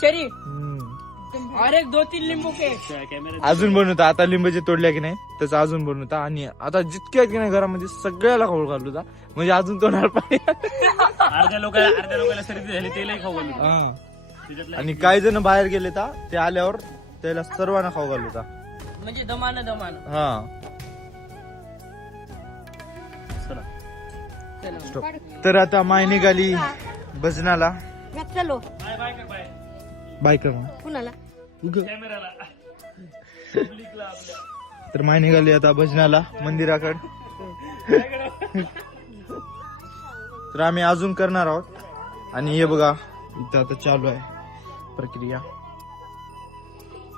चरी अरे 2-3 लिंबू के अजून बनवता आता लिंबाचे तोडल्या की नाही त्याचं अजून बनवता आणि आता जितक्या की नाही घरामध्ये सगळ्याला खाऊ घालू होता म्हणजे अजून तोंडाला पाणी अर्ध्या लोकांना सर्दी झाली तेलाही खाऊ घालू. हा. आणि काही जण बाहेर गेले तर ते आल्यावर त्याला सर्वांना खाऊ घालू होता म्हणजे दमानं हा. चला. Stop. तर आता माय निघाली भजनाला चलो बायका कुणाला कॅमेराला तर माय निघाली आता भजनाला मंदिराकडे. तर आम्ही अजून करणार आहोत आणि हे बघा इथं आता चालू आहे प्रक्रिया.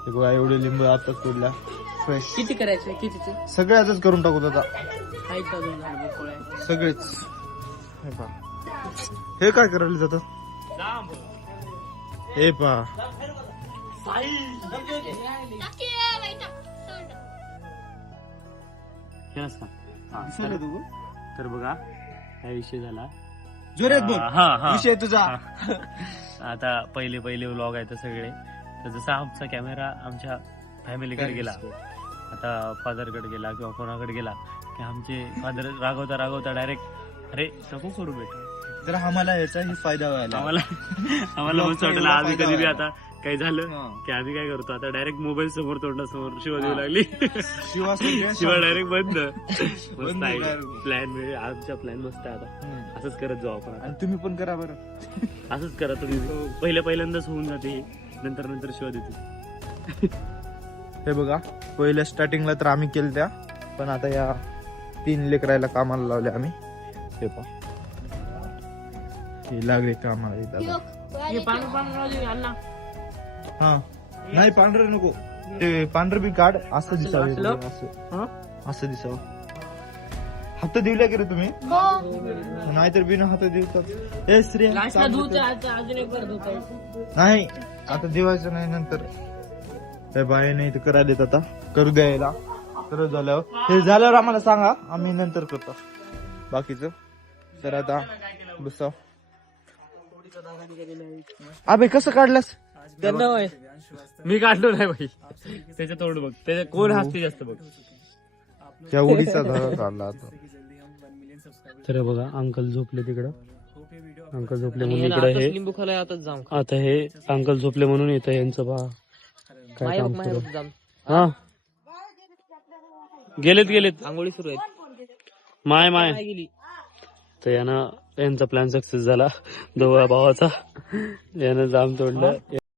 हे बघा एवढे लिंबू आता तोडल्या फ्रेश किती करायचं किती सगळ्याच करून टाकू आता आहेत अजून झाड मोकळे. सगळेच. हे पहा हे काय करायला जातं हे पहा तर बघा काय विषय झाला. जोरात बोल हा विषय तुझा. आता पहिले व्लॉग आहेत सगळे. तर जसा आमचा कॅमेरा आमच्या फॅमिलीकडे गेला, आता फादरकडे गेला किंवा कोणाकडे गेला की आमचे फादर रागवता डायरेक्ट अरे नको करू बेटा. तर आम्हाला याचाही फायदा व्हायला आम्हाला मस्त वाटलं आम्ही कधी बी आता काही झालं की आम्ही काय करतो आता डायरेक्ट मोबाईल समोर तोंडासमोर शिवा देऊ लागली. शिवा डायरेक्ट बंद. प्लॅन आमचा प्लॅन मस्त आहे आता असंच करत जाऊ आपण. आणि तुम्ही पण करा बरं असंच करा तुम्ही. पहिल्यांदाच होऊन जाते नंतर शिवा देते. हे बघा पहिल्या स्टार्टिंगला तर आम्ही केलं त्या पण आता या 3 लेकरायला कामाला लावले आम्ही. हे पहा हे लागले कामाला अण्णा हा नाही पांढरं नको ते पांढरं बी काढ असं दिसावं असं दिसावं. हात दिवल्या की रे तुम्ही नाहीतर बिना हात दिवतात. हे श्री अजून एक वर धुतो. नाही आता दिवायचं नाही नंतर काय बाय नाही तर करायला आता करू द्यायला. तर झाल्यावर हे झाल्यावर आम्हाला सांगा आम्ही नंतर करतो बाकीचं. तर आता बसाव. अबे कसं काढलास मी काढलो नाही भाई. त्याच्या तोंड बघ त्याच्या कोण हसते जास्त बघ. त्या उडीचा धागा काढला आता. तर बघा अंकल झोपले तिकडं. अंकल झोपले म्हणून इकडे हे लिंबू खालाय आता जाम आता हे अंकल झोपले म्हणून येतं यांचं पहा काय काम सुरू. हा गेलेत आंघोळी सुरू आहेत. माय गेली तर यांचा प्लॅन सक्सेस झाला. दोघा भावाचा यानं जाम तोडलं.